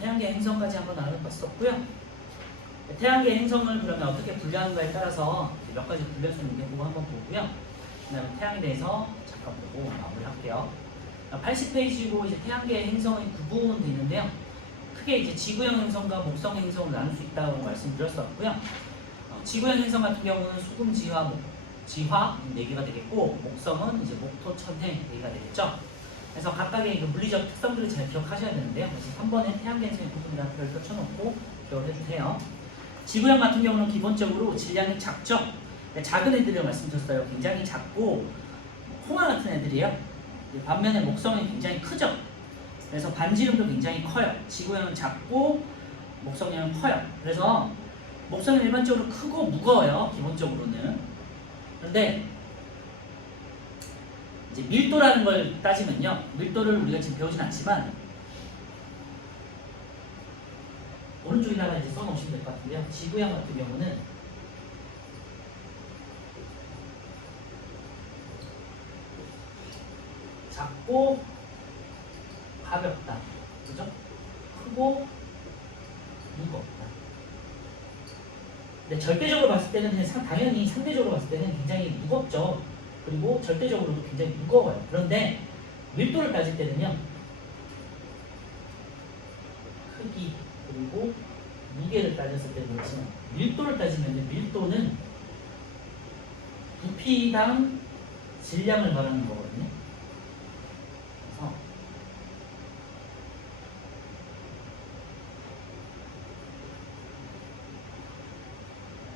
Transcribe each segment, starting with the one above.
태양계 행성까지 한번 알아봤었고요. 태양계 행성을 그러면 어떻게 분류하는가에 따라서 몇 가지 분류할 수 있는 게 그거 한번 보고요. 그 다음에 태양에 대해서 잠깐 보고 마무리할게요. 80페이지고 이제 태양계 행성의 구분도 있는데요. 크게 이제 지구형 행성과 목성 행성을 나눌 수 있다고 말씀드렸었고요. 지구형 행성 같은 경우는 수금, 지화, 지화 4개가 되겠고, 목성은 이제 목토, 천해 4개가 되겠죠. 그래서 각각의 물리적 특성들을 잘 기억하셔야 되는데요. 그래서 3번에 태양계 행성의 구분이라는 별표 쳐놓고 기억을 해주세요. 지구형 같은 경우는 기본적으로 질량이 작죠. 작은 애들을 말씀드렸어요. 굉장히 작고 홍화 같은 애들이에요. 반면에 목성은 굉장히 크죠. 그래서 반지름도 굉장히 커요. 지구형은 작고 목성형은 커요. 그래서 목성은 일반적으로 크고 무거워요. 기본적으로는. 그런데 이제 밀도라는 걸 따지면요. 밀도를 우리가 지금 배우진 않지만 오른쪽에다가 이제 써놓으시면 될 것 같은데요. 지구형 같은 경우는 작고 가볍다. 그죠? 크고 무겁다. 근데 절대적으로 봤을 때는 그냥 당연히 상대적으로 봤을 때는 굉장히 무겁죠. 그리고 절대적으로도 굉장히 무거워요. 그런데 밀도를 따질 때는요. 크기 그리고 무게를 따졌을 때는 그렇지만 밀도를 따지면 밀도는 부피당 질량을 말하는 거거든요. 그래서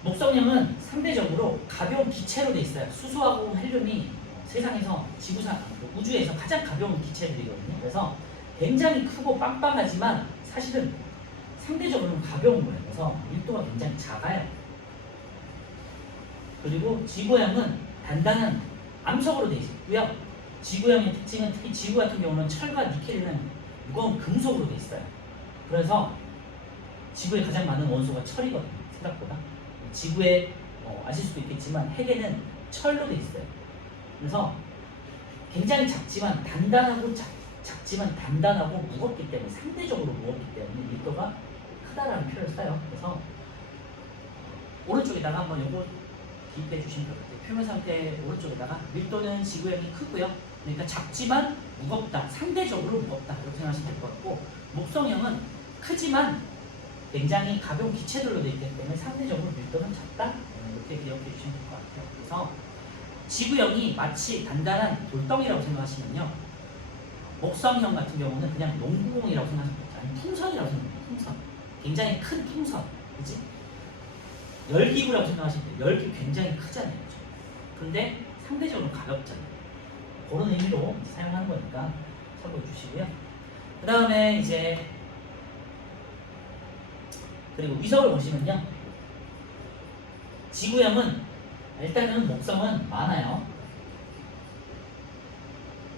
목성형은 상대적으로 가벼운 기체로 돼 있어요. 수소하고 헬륨이 세상에서 우주에서 가장 가벼운 기체들이거든요. 그래서 굉장히 크고 빵빵하지만 사실은 상대적으로는 가벼운 거예요. 그래서 밀도가 굉장히 작아요. 그리고 지구형은 단단한 암석으로 되어 있고요. 지구형의 특징은 특히 지구 같은 경우는 철과 니켈이라는 무거운 금속으로 되어 있어요. 그래서 지구에 가장 많은 원소가 철이거든요. 생각보다. 지구에 아실 수도 있겠지만 핵에는 철로 되어 있어요. 그래서 굉장히 작지만 단단하고 무겁기 때문에 상대적으로 무겁기 때문에 밀도가 크다라는 표현을 써요. 그래서 오른쪽에다가 한번 요거 기입해 주시면 될 것 같아요. 표면 상태 오른쪽에다가 밀도는 지구형이 크고요. 그러니까 작지만 무겁다. 상대적으로 무겁다. 이렇게 생각하시면 될 것 같고, 목성형은 크지만 굉장히 가벼운 기체들로 되어 있기 때문에 상대적으로 밀도는 작다. 이렇게 기억해 주시면 될 것 같아요. 그래서 지구형이 마치 단단한 돌덩이라고 생각하시면요. 목성형 같은 경우는 그냥 농구공이라고 생각하시면 되죠. 아니면 풍선이라고 생각해요. 풍선. 굉장히 큰 풍선. 그치? 열기구라고 생각하시면 돼요. 열기 굉장히 크잖아요. 그렇죠? 그런데 상대적으로 가볍잖아요. 그런 의미로 사용하는 거니까 참고해 주시고요. 그 다음에 이제 그리고 위성을 보시면요. 지구형은 일단은 목성은 많아요.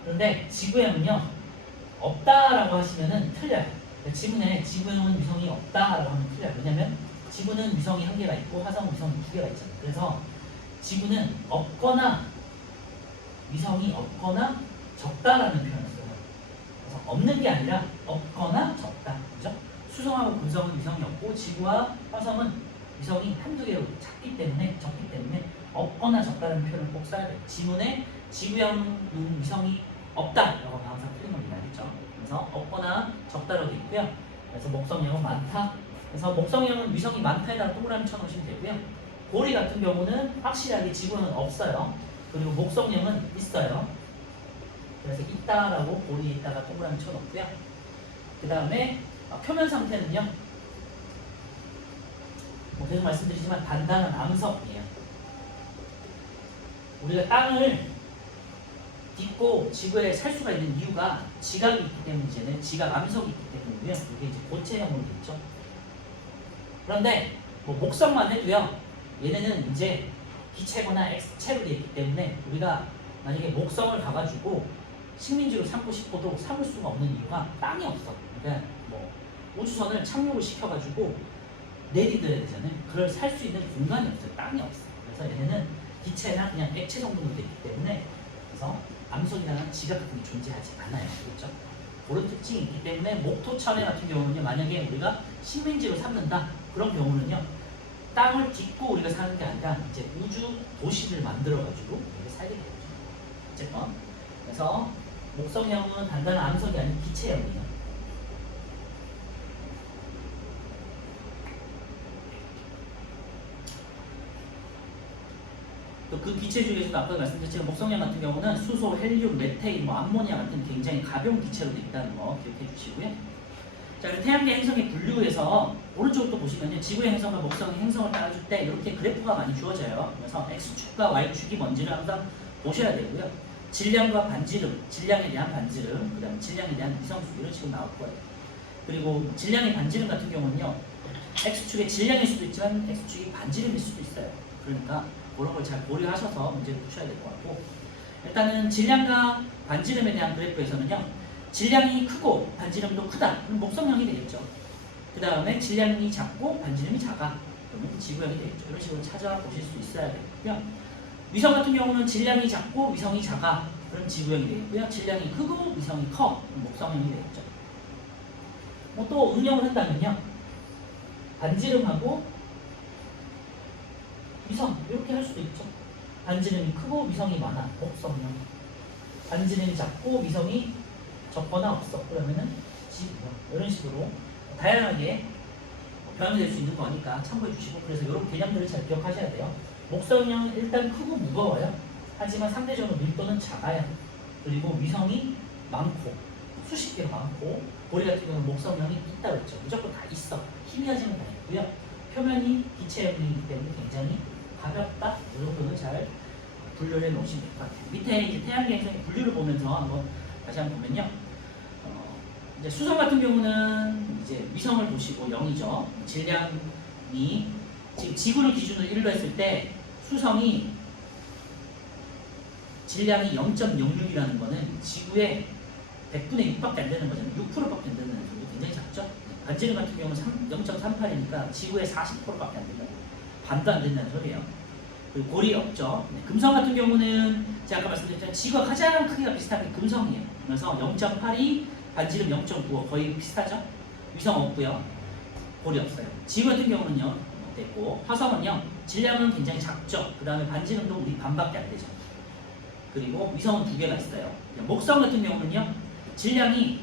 그런데 지구형은요. 없다라고 하시면은 틀려요. 지문에 지구형은 위성이 없다라고 하면 틀려요. 왜냐면 지구는 위성이 1개가 있고 화성은 위성이 2개가 있잖아요. 그래서 지구는 없거나 위성이 없거나 적다라는 표현을 써요. 그래서 없는 게 아니라 없거나 적다. 그죠? 수성하고 금성은 위성이 없고 지구와 화성은 위성이 1~2개로 적기 때문에 없거나 적다라는 표현을 꼭 써야 돼요. 지문에 지구형 위성이 없다라고 항상 틀린 겁니다. 그렇죠? 그래서 없거나 적다로 되어 있고요. 그래서 목성형은 많다. 그래서 목성형은 위성이 많다에다가 동그라미 쳐놓으시면 되고요. 고리 같은 경우는 확실하게 지구는 없어요. 그리고 목성형은 있어요. 그래서 있다라고 고리에다가 동그라미 쳐놓고요. 그 다음에 표면 상태는요. 계속 말씀드리지만 단단한 암석이에요. 우리가 땅을 딛고 지구에 살 수가 있는 이유가 지각이 있기 때문이잖아요. 지각 암석이 있기 때문이고요. 이게 이제 고체형으로 있죠. 그런데 목성만 해도요. 얘네는 이제 기체거나 X체로 되어 있기 때문에 우리가 만약에 목성을 가가지고 식민지로 삼고 싶어도 삼을 수가 없는 이유가 땅이 없어. 그러니까 우주선을 착륙을 시켜가지고 내디뎌야 되잖아요. 그걸 살 수 있는 공간이 없어요. 땅이 없어. 그래서 얘네는 기체나 그냥 액체 성분으로 되어 있기 때문에 그래서 암석이라는 지각 같은 게 존재하지 않아요. 그렇죠? 그런 특징이 있기 때문에 목토천해 같은 경우는요, 만약에 우리가 식민지로 삼는다 그런 경우는요, 땅을 딛고 우리가 사는 게 아니라 이제 우주 도시를 만들어가지고 우리가 살게 되죠. 어쨌건 그래서 목성형은 단단한 암석이 아닌 기체형이에요. 또 그 기체 중에서도 아까 말씀드렸지만 목성형 같은 경우는 수소, 헬륨, 메테인, 암모니아 같은 굉장히 가벼운 기체로 되어 있다는 거 기억해 주시고요. 자, 그리고 태양계 행성의 분류에서 오른쪽부터 보시면요, 지구의 행성과 목성의 행성을 따라줄 때 이렇게 그래프가 많이 주어져요. 그래서 X축과 Y축이 뭔지를 항상 보셔야 되고요. 질량과 반지름, 질량에 대한 반지름, 그 다음에 질량에 대한 위성수 이런 식으로 나올 거예요. 그리고 질량의 반지름 같은 경우는요, X축의 질량일 수도 있지만 X축이 반지름일 수도 있어요. 그러니까 그런 걸 잘 고려하셔서 문제를 푸셔야 될 것 같고, 일단은 질량과 반지름에 대한 그래프에서는요, 질량이 크고 반지름도 크다. 그럼 목성형이 되겠죠. 그 다음에 질량이 작고 반지름이 작아. 그러면 지구형이 되겠죠. 이런 식으로 찾아보실 수 있어야 되고요. 위성 같은 경우는 질량이 작고 위성이 작아. 그럼 지구형이 되겠고요. 질량이 크고 위성이 커. 그럼 목성형이 되겠죠. 뭐 또 응용을 한다면요, 반지름하고 위성 이렇게 할 수도 있죠. 반지름이 크고 위성이 많아. 목성형. 반지름이 작고 위성이 적거나 없어. 그러면은 지구형. 이런 식으로 다양하게 변화될 수 있는 거니까 참고해 주시고, 그래서 이런 개념들을 잘 기억하셔야 돼요. 목성형은 일단 크고 무거워요. 하지만 상대적으로 밀도는 작아요. 그리고 위성이 많고 수십 개가 많고, 고리 같은 경우는 목성형이 있다고 했죠. 무조건 다 있어. 희미하지는 않고요. 표면이 기체형이기 때문에 굉장히 가볍다. 이 정도는 잘 분류를 해 놓으시면 될 것 같아요. 밑에 이제 태양계 행성의 분류를 보면서 한번 다시 한번 보면요. 이제 수성 같은 경우는 이제 위성을 보시고 0이죠. 질량이 지금 지구를 기준으로 1로 했을 때 수성이 질량이 0.06이라는 거는 지구의 100분의 6밖에 안 되는 거잖아요. 6%밖에 안 되는 정도 굉장히 작죠. 반지름 같은 경우는 0.38이니까 지구의 40%밖에 안 된다. 반도 안 된다는 소리예요. 그리고 골이 없죠. 금성 같은 경우는 제가 아까 말씀드렸지만 지구가 가장 크기가 비슷한 게 금성이에요. 그래서 0.82, 반지름 0.95 거의 비슷하죠. 위성 없고요. 골이 없어요. 지구 같은 경우는요, 됐고, 화성은요, 질량은 굉장히 작죠. 그 다음에 반지름도 우리 반밖에 안 되죠. 그리고 위성은 2개가 있어요. 목성 같은 경우는요, 질량이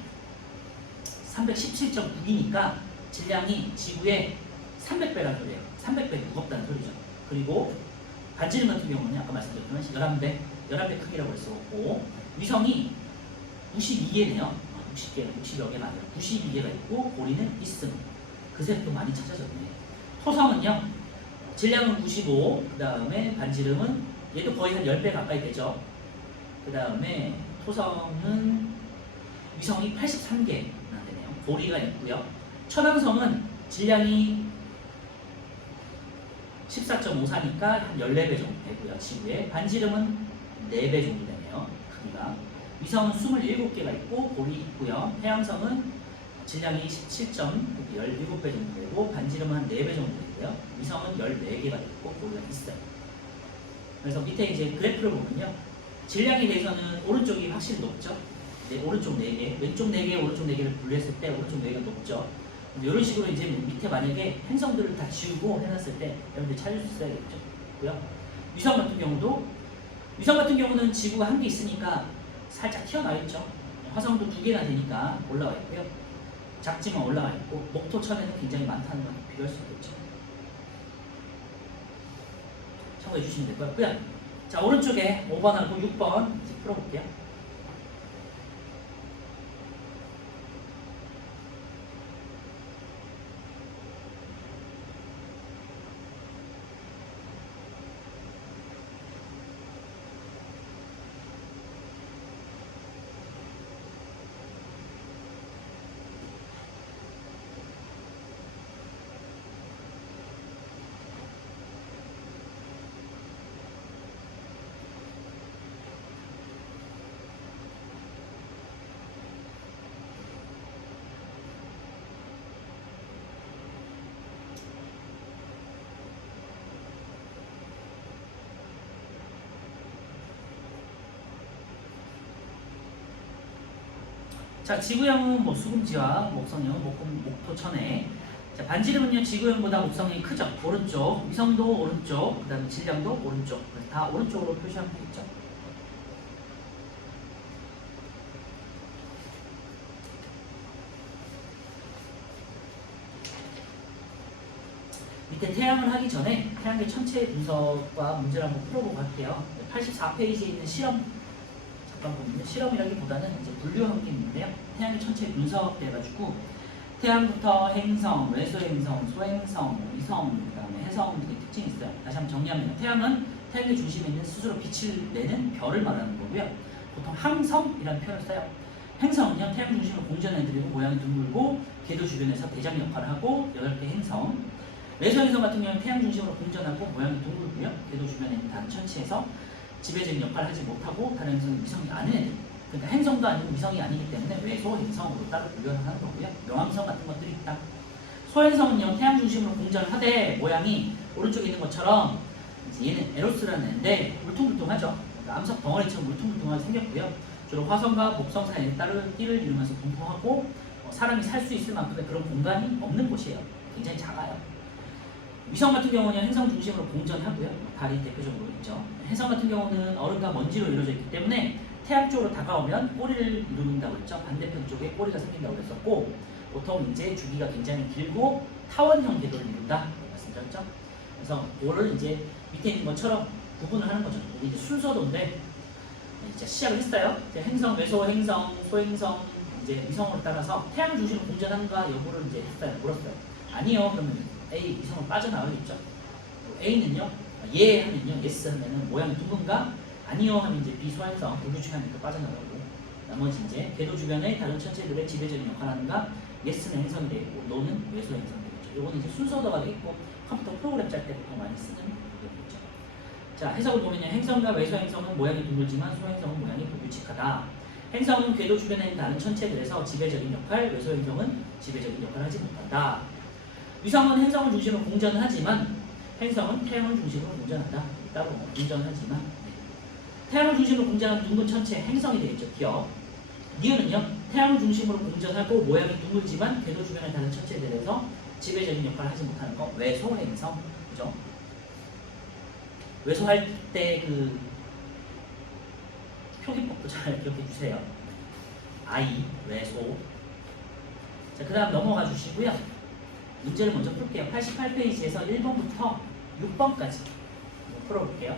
317.9이니까 질량이 지구의 300배라는 소리예요. 300배 무겁다는 소리죠. 그리고 반지름 같은 경우는 아까 말씀드렸지만 11배 크기라고 할 수 없고, 위성이 92개네요. 60여 개가 아니라 92개가 있고, 고리는 있음. 그새 또 많이 찾아졌네. 토성은요, 질량은 95, 그 다음에 반지름은 얘도 거의 한 10배 가까이 되죠. 그 다음에 토성은 위성이 83개나 되네요. 고리가 있고요. 천왕성은 질량이 14.54니까 한 14배 정도 되고요. 지구에 반지름은 4배 정도 되네요. 크기가. 위성은 27개가 있고 골이 있고요. 해왕성은 질량이 17배 정도 되고 반지름은 한 4배 정도 되고요. 위성은 14개가 있고 골이 있어요. 그래서 밑에 이제 그래프를 보면요, 질량에 대해서는 오른쪽이 확실히 높죠. 오른쪽 4개, 왼쪽 4개, 오른쪽 4개를 분류했을 때 오른쪽 4개가 높죠. 이런 식으로 이제 밑에 만약에 행성들을 다 지우고 해놨을 때 여러분들이 찾을 수 있어야겠죠. 위성 같은 경우는 지구가 한 개 있으니까 살짝 튀어나와 있죠. 화성도 2개나 되니까 올라와 있고요. 작지만 올라와 있고, 목토천에는 굉장히 많다는 걸 비교할 수 있겠죠. 참고해 주시면 될 것 같고요. 자, 오른쪽에 5번하고 6번 이제 풀어볼게요. 자, 지구형은 뭐 수금지와 목성형, 목토, 천해. 자, 반지름은요 지구형보다 목성형이 크죠. 오른쪽, 위성도 오른쪽, 그 다음에 질량도 오른쪽. 그래서 다 오른쪽으로 표시하면 되겠죠. 밑에 태양을 하기 전에 태양계 전체 분석과 문제를 한번 풀어보고 갈게요. 84페이지에 있는 실험 잠깐 보면요. 실험이라기보다는 이제 분류한 게 있는데요. 태양계 전체 분석돼가지고 태양부터 행성, 외소행성, 소행성, 위성, 그다음에 해성 등의 특징이 있어요. 다시 한번 정리하면 태양은 태양계 중심에 있는 스스로 빛을 내는 별을 말하는 거고요. 보통 항성이라는 표현을 써요. 행성은요 태양 중심으로 공전해드리고 모양이 둥글고 궤도 주변에서 대장 역할을 하고 8개 행성. 외소행성 같은 경우는 태양 중심으로 공전하고 모양이 둥글고요. 궤도 주변에 있는 단천체에서 지배적인 역할을 하지 못하고 다른 행성이 위성이 아닌 애들. 그러니까 행성도 아니고 위성이 아니기 때문에 외소 행성으로 따로 분류를 하는 거고요. 명암성 같은 것들이 있다. 소행성은요 태양 중심으로 공전을 하되 모양이 오른쪽에 있는 것처럼 얘는 에로스라는 애인데 울퉁불퉁하죠. 그러니까 암석 덩어리처럼 울퉁불퉁하게 생겼고요. 주로 화성과 목성 사이에 따른 띠를 이루면서 분포하고 사람이 살 수 있을 만큼의 그런 공간이 없는 곳이에요. 굉장히 작아요. 위성 같은 경우는 행성 중심으로 공전하고요. 달이 대표적으로 있죠. 행성 같은 경우는 얼음과 먼지로 이루어져 있기 때문에 태양 쪽으로 다가오면 꼬리를 이룬다고 했죠. 반대편 쪽에 꼬리가 생긴다고 했었고 보통 이제 주기가 굉장히 길고 타원형 궤도를 이룬다 말씀드렸죠. 그래서 이거를 이제 밑에 있는 것처럼 구분을 하는 거죠. 이게 이제 순서도인데 이제 시작을 했어요. 이제 행성, 외소 행성, 소행성, 이제 위성으로 따라서 태양 중심으로 공전하는가 여부를 이제 했어요. 물었어요. 아니요. 그러면 A 위성은 빠져나가겠죠. A는요, 예 하면요, yes 하면은 모양이 둥근가? 아니요 하면 이제 B 소행성, 불규칙하니까 빠져나가고, 나머지 이제 궤도 주변의 다른 천체들의 지배적인 역할을 하는가? yes는 행성이 되겠고, no는 외소 행성이 되겠죠. 요거는 이제 순서도가 되겠고, 컴퓨터 프로그램 짤 때 보통 많이 쓰는 거겠죠. 자, 해석을 보면요, 행성과 외소 행성은 모양이 둥글지만 소행성은 모양이 불규칙하다. 행성은 궤도 주변에 있는 다른 천체들에서 지배적인 역할, 외소 행성은 지배적인 역할을 하지 못한다. 위성은 행성을 중심으로 공전을 하지만 행성은 태양을 중심으로 공전한다. 따로 공전을 하지만 태양을 중심으로 공전하는 둥근 천체 행성이 되겠죠. 기억. 니은은요 태양을 중심으로 공전하고 모양이 둥글지만 궤도 주변의 다른 천체들에서 지배적인 역할을 하지 못하는 거 외소 행성. 그죠? 외소할 때 그 표기법도 잘 기억해 주세요. I 외소. 자, 그 다음 넘어가 주시고요. 문제를 먼저 풀게요. 88페이지에서 1번부터 6번까지 풀어볼게요.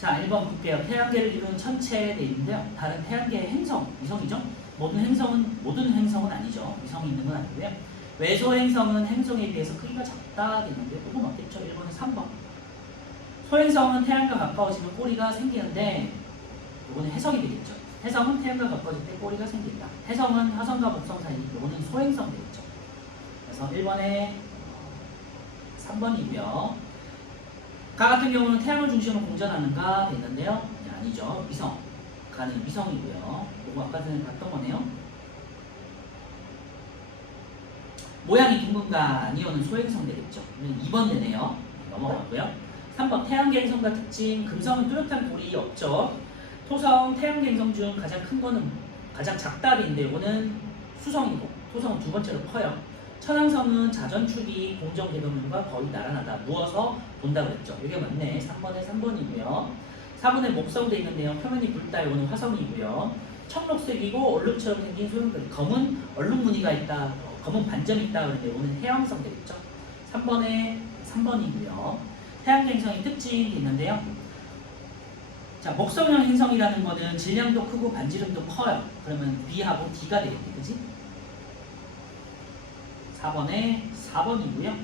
자, 1번 볼게요. 태양계를 이루는 천체에 돼 있는데요. 다른 태양계의 행성, 위성이죠. 모든 행성은 아니죠. 위성이 있는 건 아니고요. 외소 행성은 행성에 비해서 크기가 작다 됐는데 이건 어땠죠? 1번은 3번. 소행성은 태양과 가까워지면 꼬리가 생기는데 이거는 해성이 되겠죠. 해성은 태양과 가까워질 때 꼬리가 생긴다. 해성은 화성과 목성 사이, 이거는 소행성 되겠죠. 그래서 1번에 3번이고요. 가 같은 경우는 태양을 중심으로 공전하는가 됐는데요. 네, 아니죠. 위성. 가는 위성이고요. 이거 아까 전에 봤던 거네요. 모양이 둥근가 아니오는 소행성 되겠죠. 2번 되네요. 넘어가고요. 3번 태양계 행성과 특징. 금성은 뚜렷한 돌이 없죠. 토성, 태양계 행성 중 가장 큰 거는 가장 작다 되는데 이거는 수성이고 토성은 두 번째로 커요. 천왕성은 자전축이 공정 개도면과 거의 나란하다. 누워서 본다 그랬죠. 이게 맞네. 3번에 3번이고요. 4번에 목성 돼 있는데요. 표면이 붉다. 이거는 화성이고요. 청록색이고 얼룩처럼 생긴 소형들. 검은 얼룩 무늬가 있다. 검은 반점이 있다. 그런데 이거는 해왕성 되겠죠. 3번에 3번이고요. 태양계 행성의 특징이 있는데요. 자, 목성형 행성이라는 거는 질량도 크고 반지름도 커요. 그러면 B하고 D가 되겠네. 그지? 4번에 4번이고요.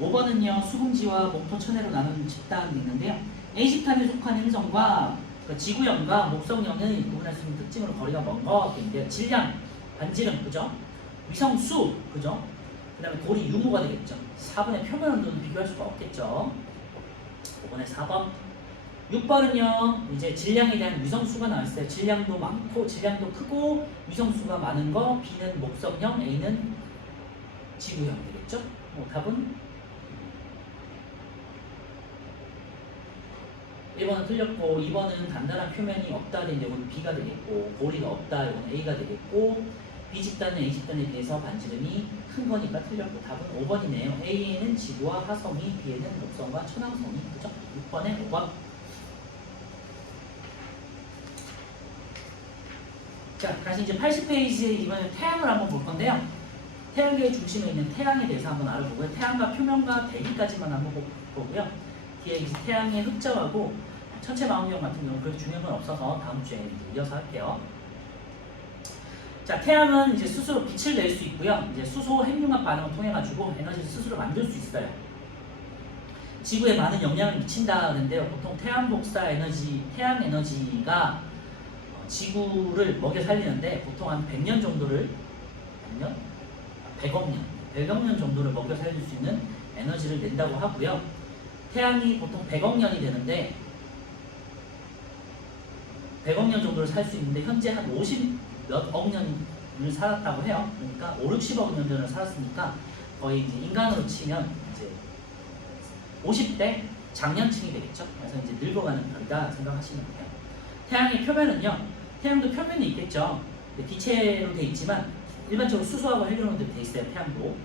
5번은요. 수금지와 목토천해로 나누는 집단이 있는데요. A집단에 속한 행성과 지구형과 목성형은 구분할 수 있는 특징으로 거리가 먼 것인데요. 질량, 반지름, 그죠? 위성수, 그죠? 그 다음에 돌이 유무가 되겠죠. 4번의 표면 온도는 비교할 수가 없겠죠. 5번에 4번. 6번은요. 이제 질량에 대한 위성수가 나왔어요. 질량도 많고 질량도 크고 위성수가 많은 거. B는 목성형, A는 지구형 되겠죠. 답은 1번은 틀렸고 2번은 단단한 표면이 없다 되는데 이건 B가 되겠고 고리가 없다 이건 A가 되겠고 B집단은 A집단에 비해서 반지름이 큰 거니까 틀렸고 답은 5번이네요. A에는 지구와 화성이, B에는 목성과 천왕성이. 그죠? 6번에 5번. 자, 다시 이제 80페이지에 이번에 태양을 한번 볼 건데요. 태양계의 중심에 있는 태양에 대해서 한번 알아보고요. 태양과 표면과 대기까지만 한번 보고요. 뒤에 이제 태양의 흑점하고 천체 망원경 같은 경우는 그렇게 중요한 건 없어서 다음 주에 이어서 할게요. 자, 태양은 이제 스스로 빛을 낼 수 있고요. 이제 수소 핵융합 반응을 통해 가지고 에너지를 스스로 만들 수 있어요. 지구에 많은 영향을 미친다는데요. 보통 태양 복사 에너지, 태양 에너지가 지구를 먹여 살리는데 보통 한 100년 정도를 100년? 100억 년 정도를 먹여 살릴 수 있는 에너지를 낸다고 하고요. 태양이 보통 100억 년이 되는데 100억 년 정도를 살 수 있는데 현재 한 50몇 억 년을 살았다고 해요. 그러니까 5, 60억 년 전을 살았으니까 거의 이제 인간으로 치면 이제 50대 장년층이 되겠죠. 그래서 이제 늙어가는 별이다 생각하시면 돼요. 태양의 표면은요. 태양도 표면이 있겠죠. 기체로 되어 있지만 일반적으로 수소하고 헬륨으로 되어 있어요. 태양도.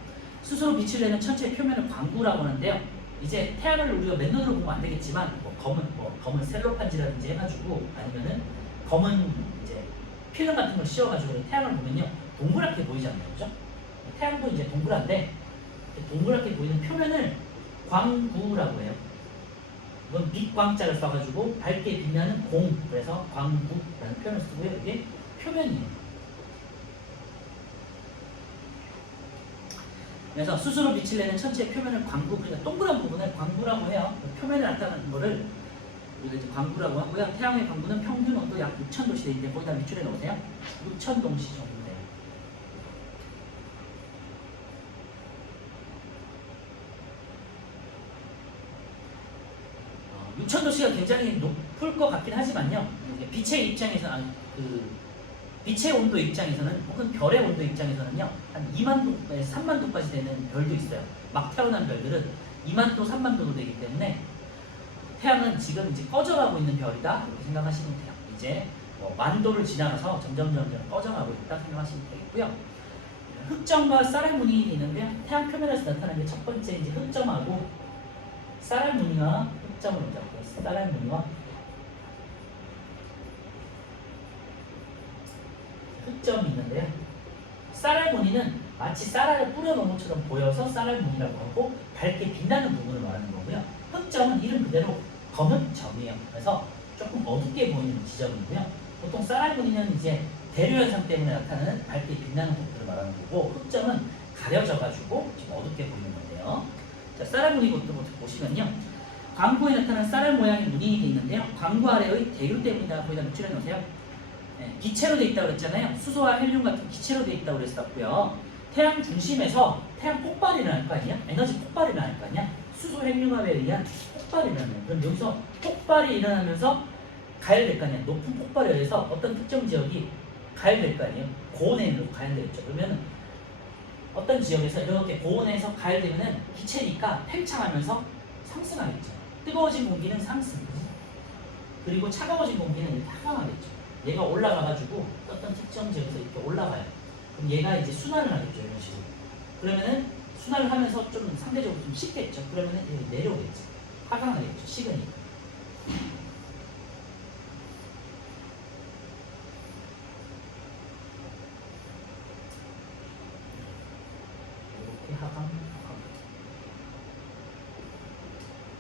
스스로 빛을 내는 천체의 표면을 광구라고 하는데요. 이제 태양을 우리가 맨눈으로 보면 안 되겠지만 검은 셀로판지라든지 해가지고 아니면은 검은 이제 필름 같은 걸 씌워가지고 태양을 보면요 동그랗게 보이잖아요, 그죠? 태양도 이제 동그란데 동그랗게 보이는 표면을 광구라고 해요. 이건 빛광자를 써가지고 밝게 빛나는 공, 그래서 광구라는 표현을 쓰고요. 이게 표면이에요. 그래서 스스로 빛을 내는 천체의 표면을 광구, 그러니까 동그란 부분을 광구라고 해요. 표면에 나타나는 거를 우리가 이제 광구라고 하고요. 태양의 광구는 평균 온도 약 6,000도씨 되는데 거기다 밑줄에 넣으세요. 6,000도씨 정도 돼요. 6,000도씨가 굉장히 높을 것 같긴 하지만요. 빛의 입장에서 빛의 온도 입장에서는 혹은 별의 온도 입장에서는요 한 2만 도, 3만 도까지 되는 별도 있어요. 막 태어난 별들은 2만 도, 3만 도도 되기 때문에 태양은 지금 이제 꺼져가고 있는 별이다 이렇게 생각하시면 돼요. 이제 만 도를 지나가서 점점 꺼져가고 있다 생각하시면 되겠고요. 흑점과 쌀알 무늬가 있는데요. 태양 표면에서 나타나는 게 첫 번째 이제 흑점하고 쌀알 무늬와 흑점을 먼저 볼게요. 쌀알 무늬와 흑점이 있는데요. 쌀알 무늬는 마치 쌀알을 뿌려놓은 것처럼 보여서 쌀알 무늬라고 하고 밝게 빛나는 부분을 말하는 거고요. 흑점은 이름 그대로 검은 점이에요. 그래서 조금 어둡게 보이는 지점이고요. 보통 쌀알 무늬는 이제 대류 현상 때문에 나타나는 밝게 빛나는 것들을 말하는 거고, 흑점은 가려져가지고 좀 어둡게 보이는 건데요. 자, 쌀알 무늬 것도 보시면요. 광구에 나타난 쌀알 모양의 무늬이 되어 있는데요. 광구 아래의 대류 때문이다. 거기다 노출해 놓으세요. 네, 기체로 되어 있다고 그랬잖아요. 수소와 헬륨 같은 기체로 되어 있다고 그랬었고요. 태양 중심에서 태양 폭발이 일어날 거 아니야? 에너지 폭발이 일어날 거 아니야? 수소 헬륨합에 의한 폭발이 일어나요. 그럼 여기서 폭발이 일어나면서 가열될 거 아니야? 높은 폭발에 의해서 어떤 특정 지역이 가열될 거 아니에요? 고온에 가열되겠죠. 그러면 어떤 지역에서 이렇게 고온에서 가열되면은 기체니까 팽창하면서 상승하겠죠. 뜨거워진 공기는 상승, 그리고 차가워진 공기는 이렇게 하강하겠죠. 얘가 올라가가지고 어떤 특정 지역에서 이렇게 올라가요. 그럼 얘가 이제 순환을 하겠죠. 이런 식으로. 그러면은 순환을 하면서 좀 상대적으로 좀 식겠죠. 그러면은 얘가 내려오겠죠. 하강하겠죠. 식으니까. 이렇게 하강.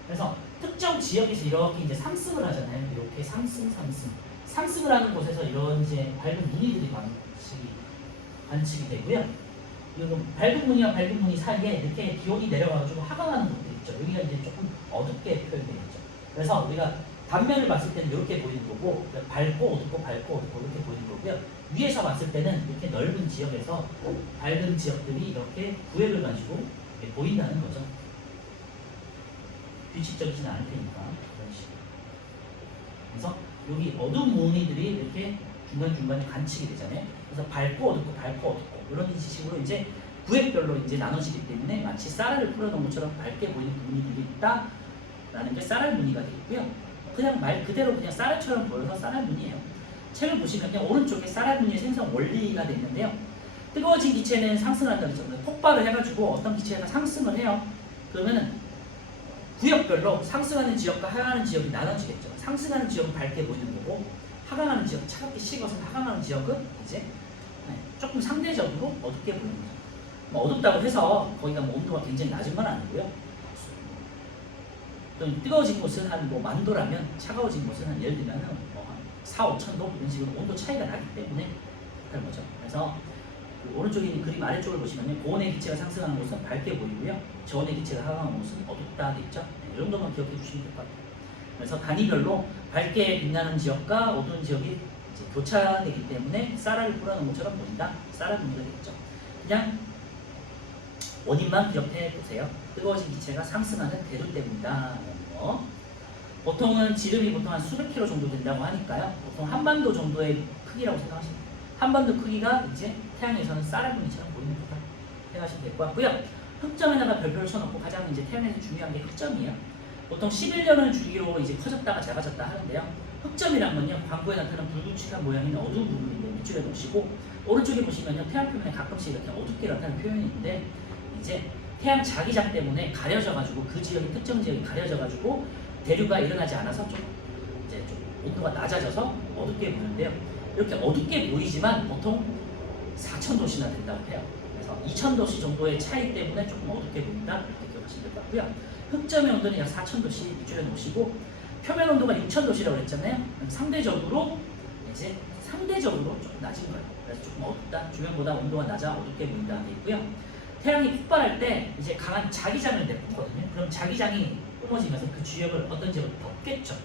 그래서 특정 지역에서 이렇게 이제 상승을 하잖아요. 이렇게 상승을 하는 곳에서 이런 이제 밝은 무늬들이 관측이 되고요. 그리고 밝은 무늬와 밝은 무늬 사이에 이렇게 기온이 내려가지고 하강하는 것도 있죠. 여기가 이제 조금 어둡게 표현되겠죠. 그래서 우리가 단면을 봤을 때는 이렇게 보이는 거고, 밝고 어둡고 밝고 어둡고 이렇게 보이는 거고요. 위에서 봤을 때는 이렇게 넓은 지역에서 밝은 지역들이 이렇게 구획을 가지고 이렇게 보인다는 거죠. 규칙적이진 않을 테니까. 그런 식으로. 그래서 여기 어두운 무늬들이 이렇게 중간중간에 관측이 되잖아요. 그래서 밝고 어둡고 밝고 어둡고 이런 식으로 이제 구획별로 이제 나눠지기 때문에 마치 쌀알을 풀어놓은 것처럼 밝게 보이는 무늬들이 있다라는 게 쌀알 무늬가 되겠고요. 그냥 말 그대로 그냥 쌀알처럼 보여서 쌀알 무늬예요. 책을 보시면요. 오른쪽에 쌀알 무늬의 생성 원리가 되어 있는데요. 뜨거워진 기체는 상승한다고 했죠. 폭발을 해가지고 어떤 기체가 상승을 해요. 그러면은 구역별로 상승하는 지역과 하강하는 지역이 나눠지겠죠. 상승하는 지역은 밝게 보이는 거고, 하강하는 지역은 차갑게 식어서 하강하는 지역은 이제 조금 상대적으로 어둡게 보이는 거죠. 뭐 어둡다고 해서 거기가 뭐 온도가 굉장히 낮은 건 아니고요. 또 뜨거워진 곳은 한 뭐 만도라면 차가워진 곳은 한 예를 들면 뭐 한 4, 5천 도 이런 식으로 온도 차이가 나기 때문에 그런 거죠. 그래서 그 오른쪽에 있는 그림 아래쪽을 보시면요. 고온의 기체가 상승하는 곳은 밝게 보이고요. 저온의 기체가 하강하는 곳은 어둡다 되어 있죠. 이 정도만 기억해 주시면 될 것 같아요. 그래서 단위별로 밝게 빛나는 지역과 어두운 지역이 이제 교차되기 때문에 쌀알을 뿌려놓은 것처럼 보인다. 쌀알 무늬가 되겠죠. 그냥 원인만 기억해 보세요. 뜨거워진 기체가 상승하는 대류 때문이다. 보통은 지름이 보통 한 수백 킬로 정도 된다고 하니까요. 보통 한반도 정도의 크기라고 생각하시면 돼요. 한반도 크기가 이제 태양에서는 쌀알 무늬처럼 보이는 거다 생각하시면 될 것 같고요. 흑점에다가 별표를 쳐놓고 가장 이제 태양에서 중요한 게 흑점이에요. 보통 11년을 주기로 이제 커졌다가 작아졌다 하는데요. 흑점이란 건요, 광구에 나타나는 불규칙한 모양인 어두운 부분인데 밑줄에 놓으시고, 오른쪽에 보시면요, 태양 표면에 가끔씩 이렇게 어둡게 나타나는 표현이 있는데, 이제 태양 자기장 때문에 가려져가지고 그 지역이 특정 지역이 가려져가지고 대류가 일어나지 않아서 좀 이제 좀 온도가 낮아져서 어둡게 보이는데요. 이렇게 어둡게 보이지만 보통 4,000도씨나 된다고 해요. 그래서 2,000도씨 정도의 차이 때문에 조금 어둡게 보인다 이렇게 기억하시면 될 것 같고요. 흑점의 온도는 약 4,000도씨 밑줄에 놓으시고, 표면 온도가 6,000도씨라고 그랬잖아요. 상대적으로 조금 낮은 거예요. 그래서 조금 어둡다, 주변보다 온도가 낮아 어둡게 보인다 돼 있고요. 태양이 폭발할 때 이제 강한 자기장을 내뿜거든요. 그럼 자기장이 뿜어지면서 그 지역을 어떤 지역을 덮겠죠.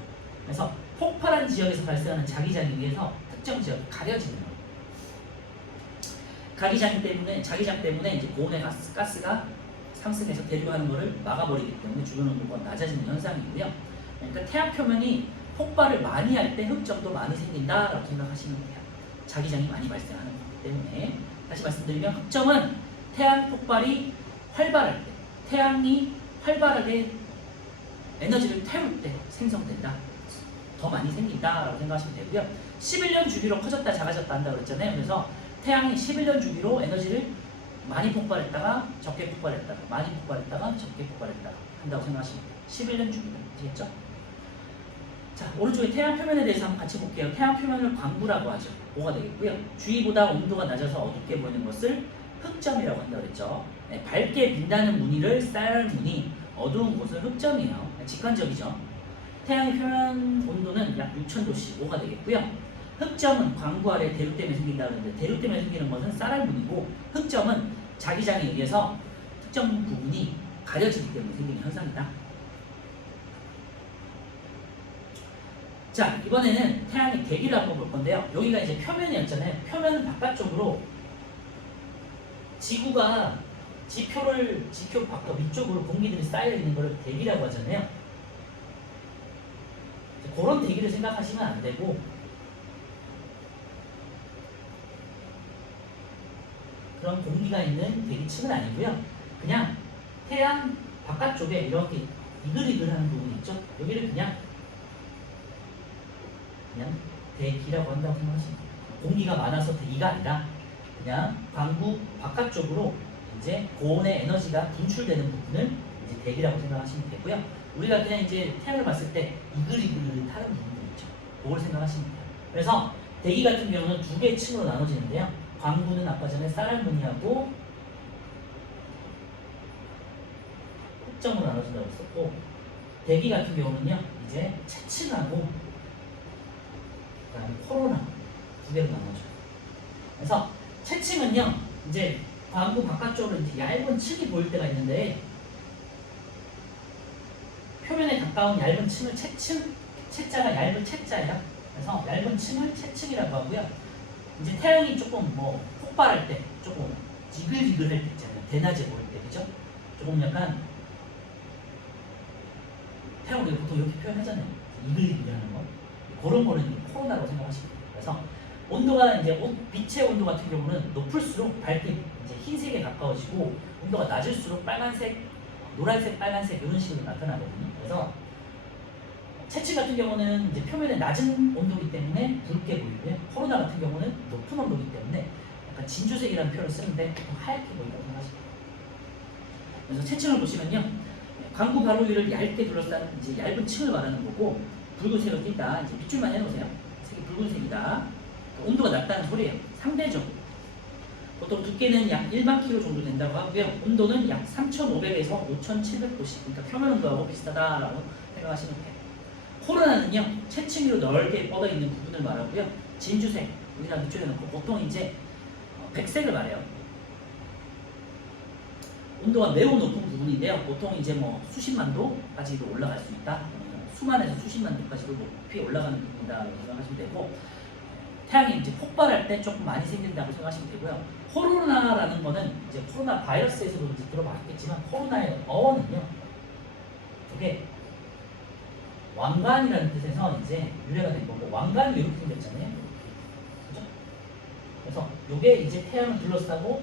그래서 폭발한 지역에서 발생하는 자기장에 의해서 특정 지역이 가려지는 거예요. 자기장 때문에 이제 고온의 가스가 상승해서 대류하는 것을 막아버리기 때문에 주변 온도가 낮아지는 현상이고요. 그러니까 태양 표면이 폭발을 많이 할 때 흑점도 많이 생긴다라고 생각하시면 돼요. 자기장이 많이 발생하는 거기 때문에. 다시 말씀드리면 흑점은 태양 폭발이 활발할 때, 태양이 활발하게 에너지를 태울 때 생성된다. 더 많이 생긴다라고 생각하시면 되고요. 11년 주기로 커졌다 작아졌다 한다고 그랬잖아요. 그래서 태양이 11년 주기로 에너지를 많이 폭발했다가 적게 폭발했다가 많이 폭발했다가 적게 폭발했다가 한다고 생각하시면 돼요. 11년 주기로. 아시겠죠? 자, 오른쪽에 태양 표면에 대해서 한번 같이 볼게요. 태양 표면을 광구라고 하죠. 뭐가 되겠고요. 주위보다 온도가 낮아서 어둡게 보이는 것을 흑점이라고 한다고 그랬죠. 네, 밝게 빛나는 무늬를 쌀알 무늬, 어두운 곳을 흑점이에요. 직관적이죠. 태양의 표면 온도는 약 6,000도씨 5가 되겠고요. 흑점은 광구 아래 대류 때문에 생긴다 그러는데 대류 때문에 생기는 것은 쌀알문이고 흑점은 자기장에 의해서 특정 부분이 가려지기 때문에 생기는 현상이다. 자, 이번에는 태양의 대기를 한번 볼 건데요. 여기가 이제 표면이었잖아요. 표면은 바깥쪽으로 지구가 지표 바깥 위쪽으로 공기들이 쌓여 있는 것을 대기라고 하잖아요. 그런 대기를 생각하시면 안 되고 그런 공기가 있는 대기층은 아니고요. 그냥 태양 바깥쪽에 이렇게 이글이글하는 부분이 있죠. 여기를 그냥 대기라고 한다고 생각하시면 돼요. 공기가 많아서 대기가 아니라 그냥 광구 바깥쪽으로 이제 고온의 에너지가 분출되는 부분을 이제 대기라고 생각하시면 되고요. 우리가 그냥 이제 태양을 봤을 때 이글이글하는 부분들 있죠. 그걸 생각하시면 돼요. 그래서 대기 같은 경우는 두 개의 층으로 나눠지는데요. 광구는 아까 전에 쌀알무늬하고 흑점으로 나눠진다고 했었고, 대기 같은 경우는요 이제 채층하고 그다음에 코로나 두 개로 나눠져요. 그래서 채층은요 이제 광구 바깥쪽으로 이제 얇은 층이 보일 때가 있는데 표면에 가까운 얇은 층을 채층, 채자가 얇은 채자예요. 그래서 얇은 층을 채층이라고 하고요. 이제 태양이 조금 뭐 폭발할 때 조금 지글지글할 때 있잖아요. 대낮에 보일 때 그죠? 조금 약간 태양 우리가 보통 이렇게 표현하잖아요. 이글이글하는 거. 그런 거는 코로나라고 생각하시면 돼요. 그래서 온도가 이제 빛의 온도 같은 경우는 높을수록 밝게 이제 흰색에 가까워지고 온도가 낮을수록 빨간색, 노란색, 빨간색 이런 식으로 나타나거든요. 그래서 채층 같은 경우는 이제 표면에 낮은 온도이기 때문에 붉게 보이고요. 코로나 같은 경우는 높은 온도이기 때문에 약간 진주색이라는 표현을 쓰는데 보통 하얗게 보인다고 생각하시면 돼요. 그래서 채층을 보시면요, 광구 바로 위를 얇게 둘러싼 이제 얇은 층을 말하는 거고 붉은색을 띈다. 이제 빗줄만 해놓으세요. 색이 붉은색이다. 온도가 낮다는 소리예요. 상대적으로. 보통 두께는 약 1만 킬로 정도 된다고 하고요. 온도는 약 3,500에서 5,700도씨. 그러니까 표면 온도하고 비슷하다라고 생각하시면 돼요. 코로나는요, 채층 위로 넓게 뻗어 있는 부분을 말하고요. 진주색, 여기다 밑줄에 놓고 보통 이제 백색을 말해요. 온도가 매우 높은 부분인데요. 보통 이제 뭐 수십만 도까지도 올라갈 수 있다. 수만에서 수십만 도까지도 높이 올라가는 부분이다라고 생각하시면 되고, 태양이 이제 폭발할 때 조금 많이 생긴다고 생각하시면 되고요. 코로나라는 거는 이제 코로나 바이러스에서도 이제 들어봤겠지만 코로나의 어원은요, 그게 왕관이라는 뜻에서 이제 유래가 된 거고, 왕관이 이렇게 생겼잖아요. 그죠? 그래서 이게 이제 태양을 둘러싸고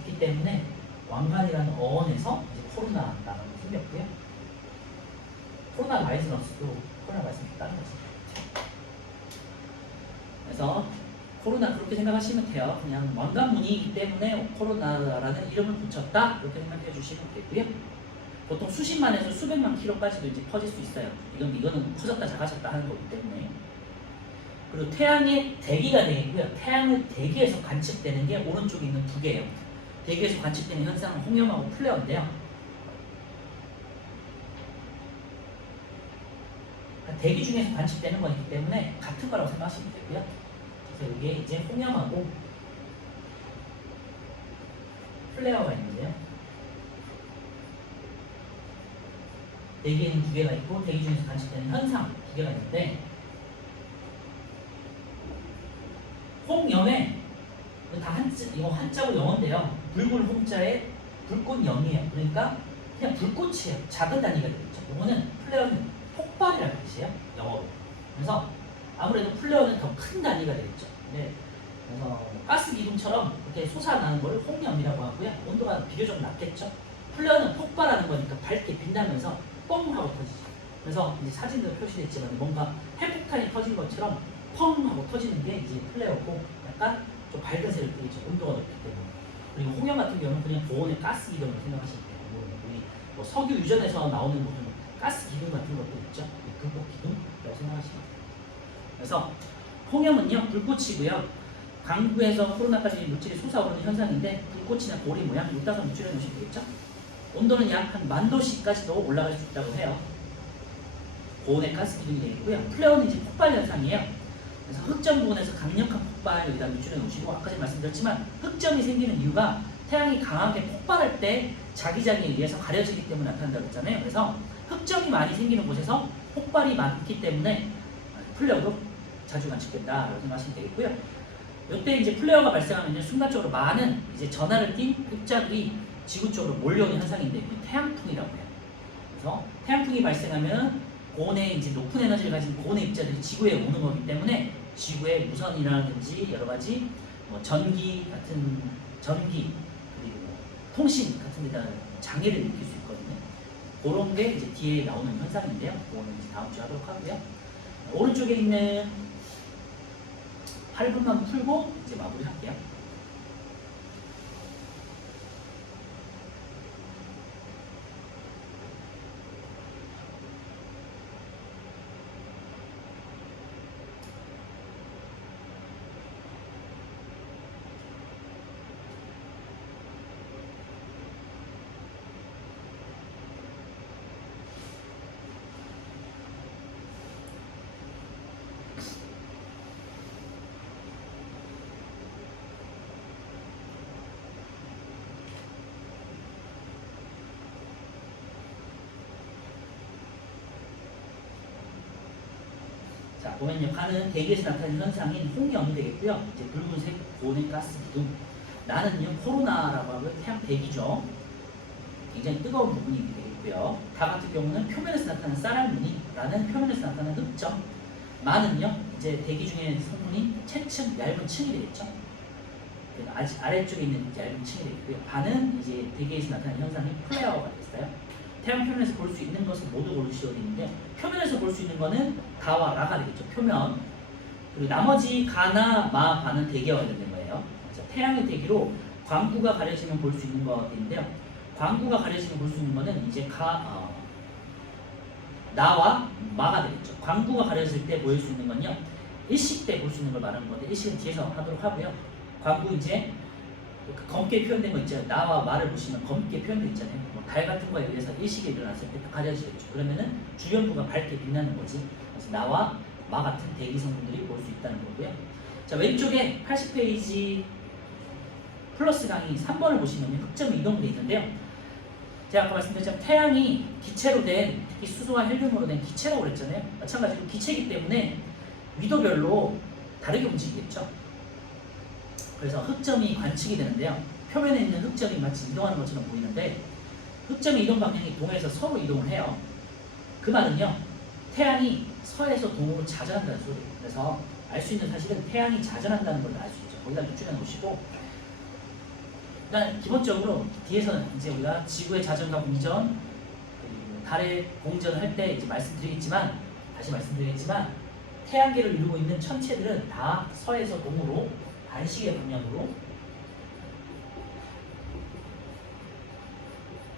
있기 때문에 왕관이라는 어원에서 이제 코로나라는 게 생겼고요. 코로나 바이러스도 코로나 바이러스는 다른 거죠. 그래서 코로나 그렇게 생각하시면 돼요. 그냥 왕관무늬이기 때문에 코로나라는 이름을 붙였다 이렇게 생각해 주시면 되고요. 보통 수십만에서 수백만 킬로까지도 이제 퍼질 수 있어요. 이거는 커졌다 작아졌다 하는 거기 때문에. 그리고 태양의 대기가 되겠고요. 태양의 대기에서 관측되는 게 오른쪽에 있는 두 개예요. 대기에서 관측되는 현상은 홍염하고 플레어인데요. 대기 중에서 관측되는 거기 때문에 같은 거라고 생각하시면 되고요. 그래서 이게 이제 홍염하고 플레어가 있는데요. 대기에는 두 개가 있고 대기 중에서 관측되는 현상 두 개가 있는데, 홍염에 다 이거 한자고 영어인데요. 붉은 홍자에 불꽃 영이에요. 그러니까 그냥 불꽃이에요. 작은 단위가 되겠죠. 이거는 플레어는 폭발이라는 뜻이에요. 영어로. 그래서 아무래도 플레어는 더 큰 단위가 되겠죠. 네. 그래서 가스 기둥처럼 이렇게 솟아나는 걸 홍염이라고 하고요. 온도가 비교적 낮겠죠. 플레어는 폭발하는 거니까 밝게 빛나면서 뻥 하고 터지죠. 그래서 이제 사진도 표시됐지만 뭔가 핵폭탄이 터진 것처럼 펑 하고 터지는 게 이제 플레어고 약간 좀 밝은 색을 띠죠. 온도가 높기 때문에. 그리고 홍염 같은 경우는 그냥 고온의 가스 기둥을 생각하시면 돼요. 우리 뭐 석유 유전에서 나오는 무슨 가스 기둥 같은 것도 있죠. 불꽃 기둥이라고 생각하시면 돼요. 그래서 홍염은요 불꽃이고요. 강구에서 코로나까지 물질이 솟아오르는 현상인데 불꽃이나 고리 모양 이따가 밑줄에 놓으시면 되겠죠. 온도는 약 한 10,000도씨까지도 올라갈 수 있다고 해요. 고온의 가스 기둥이 되겠고요. 플레어는 이제 폭발 현상이에요. 그래서 흑점 부근에서 강력한 폭발 여기다 노출해 놓으시고 아까 전에 말씀드렸지만 흑점이 생기는 이유가 태양이 강하게 폭발할 때 자기장에 의해서 가려지기 때문에 나타난다고 했잖아요. 그래서 흑점이 많이 생기는 곳에서 폭발이 많기 때문에 플레어도 자주 관측된다라고 생각하시면 되겠고요. 이때 이제 플레어가 발생하면 순간적으로 많은 이제 전하를 띤 입자들이 지구 쪽으로 몰려오는 현상인데 태양풍이라고 해요. 그래서 태양풍이 발생하면 고온의 이제 높은 에너지를 가진 고온의 입자들이 지구에 오는 거기 때문에 지구의 무선이라든지 여러 가지 뭐 전기 그리고 통신 같은 데다 장애를 느낄 수 있거든요. 그런 게 이제 뒤에 나오는 현상인데요. 그거는 이제 다음 주에 하도록 하고요. 오른쪽에 있는 8분만 풀고 이제 마무리할게요. 자, 보면요. 가는 대기에서 나타나는 현상인 홍염이 되겠고요. 이제 붉은색 고온의 가스 기둥. 나는요. 코로나라고 하고요. 태양 대기죠. 굉장히 뜨거운 부분이 되겠고요. 다 같은 경우는 표면에서 나타나는 쌀알무늬라는 표면에서 나타나는 흑점. 만은요. 이제 대기 중에 성분이 채층, 얇은 층이 되겠죠. 아래쪽에 있는 얇은 층이 되겠고요. 반은 이제 대기에서 나타나는 현상이 플레어가 됐어요. 태양 표면에서 볼 수 있는 것을 모두 고르시오 되는데 표면에서 볼 수 있는 거는 가와 라가 되겠죠. 표면. 그리고 나머지 가나 마, 바는 대기와 관련된 거예요. 그래서 태양의 대기로 광구가 가려지면 볼 수 있는 것인데요. 광구가 가려지면 볼 수 있는 거는 이제 나와 마가 되겠죠. 광구가 가려질 때 보일 수 있는 건요. 일식 때 볼 수 있는 걸 말하는 건데 일식은 뒤에서 하도록 하고요. 광구 이제 검게 표현된 거 있잖아요. 나와 마를 보시면 검게 표현되어 있잖아요. 뭐 달 같은 거에 의해서 일식이 일어났을 때 가려지겠죠. 그러면은 주변부가 밝게 빛나는 거지. 그래서 나와 마 같은 대기 성분들이 볼 수 있다는 거고요. 자, 왼쪽에 80페이지 플러스 강의 3번을 보시면 흑점이 이동되어 있는데요. 제가 아까 말씀드렸지만 태양이 기체로 된, 특히 수소와 헬륨으로 된 기체라고 그랬잖아요. 마찬가지로 기체이기 때문에 위도별로 다르게 움직이겠죠. 그래서 흑점이 관측이 되는데요. 표면에 있는 흑점이 마치 이동하는 것처럼 보이는데 흑점의 이동 방향이 동에서 서로 이동을 해요. 그 말은요. 태양이 서에서 동으로 자전한다는 소리예요. 그래서 알 수 있는 사실은 태양이 자전한다는 걸 알 수 있죠. 거기다 노출해 놓으시고 일단 기본적으로 뒤에서는 이제 우리가 지구의 자전과 공전 그리고 달의 공전을 할 때 이제 다시 말씀드리겠지만 태양계를 이루고 있는 천체들은 다 서에서 동으로 반시계 방향으로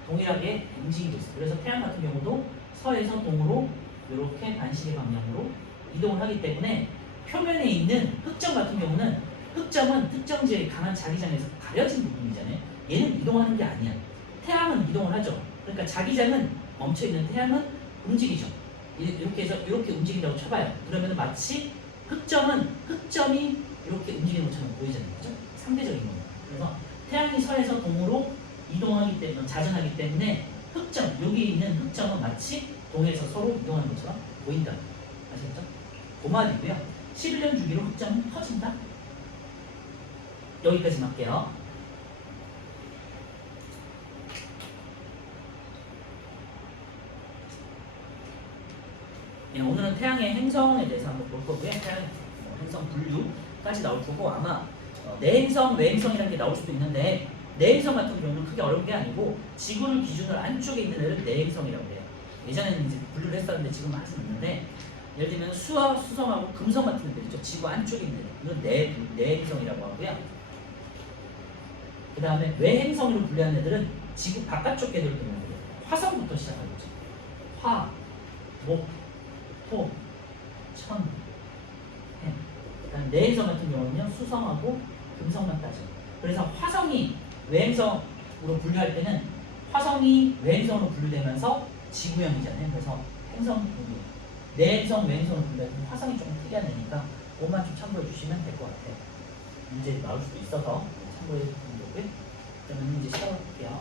동일하게 움직이고 있어요. 그래서 태양 같은 경우도 서에서 동으로 이렇게 반시계 방향으로 이동을 하기 때문에 표면에 있는 흑점 같은 경우는 흑점은 특정 지역의 강한 자기장에서 가려진 부분이잖아요. 얘는 이동하는 게 아니야. 태양은 이동을 하죠. 그러니까 자기장은 멈춰있는 태양은 움직이죠. 이렇게 해서 이렇게 움직인다고 쳐봐요. 그러면 마치 흑점이 이렇게 움직이는 것처럼 보이잖아요. 그죠? 상대적인 겁니다. 그래서 태양이 서에서 동으로 이동하기 때문에 자전하기 때문에 흑점, 여기 있는 흑점은 마치 동에서 서로 이동하는 것처럼 보인다. 아시겠죠? 그 말이고요. 11년 주기로 흑점은 터진다. 여기까지 할게요. 네, 오늘은 태양의 행성에 대해서 한번 볼 거고요. 태양 행성 분류까지 나올 거고 아마 내행성, 외행성이라는 게 나올 수도 있는데 내행성 같은 경우는 크게 어려운 게 아니고 지구를 기준으로 안쪽에 있는 애를 내행성이라고 해요. 예전에는 이제 분류를 했었는데 지금은 할 수 있는데 예를 들면 수와 수성하고 금성 같은 애들 있죠. 지구 안쪽에 있는 애들. 이건 내행성이라고 하고요. 그 다음에 외행성으로 분류하는 애들은 지구 바깥쪽 궤도를 두는 거예요. 화성부터 시작하겠죠. 화, 목, 토, 천, 해. 그다음 내행성 같은 경우는요. 수성하고 금성만 따져. 그래서 화성이 외행성으로 분류할 때는 화성이 외행성으로 분류되면서 지구형이잖아요. 그래서 행성 분류. 내행성, 외행성을 분류할 때는 화성이 조금 특이한 애니까 그것만 좀 참고해 주시면 될 것 같아요. 문제 나올 수도 있어서 참고해 주시면 되고요. 그러면 이제 시작을 볼게요.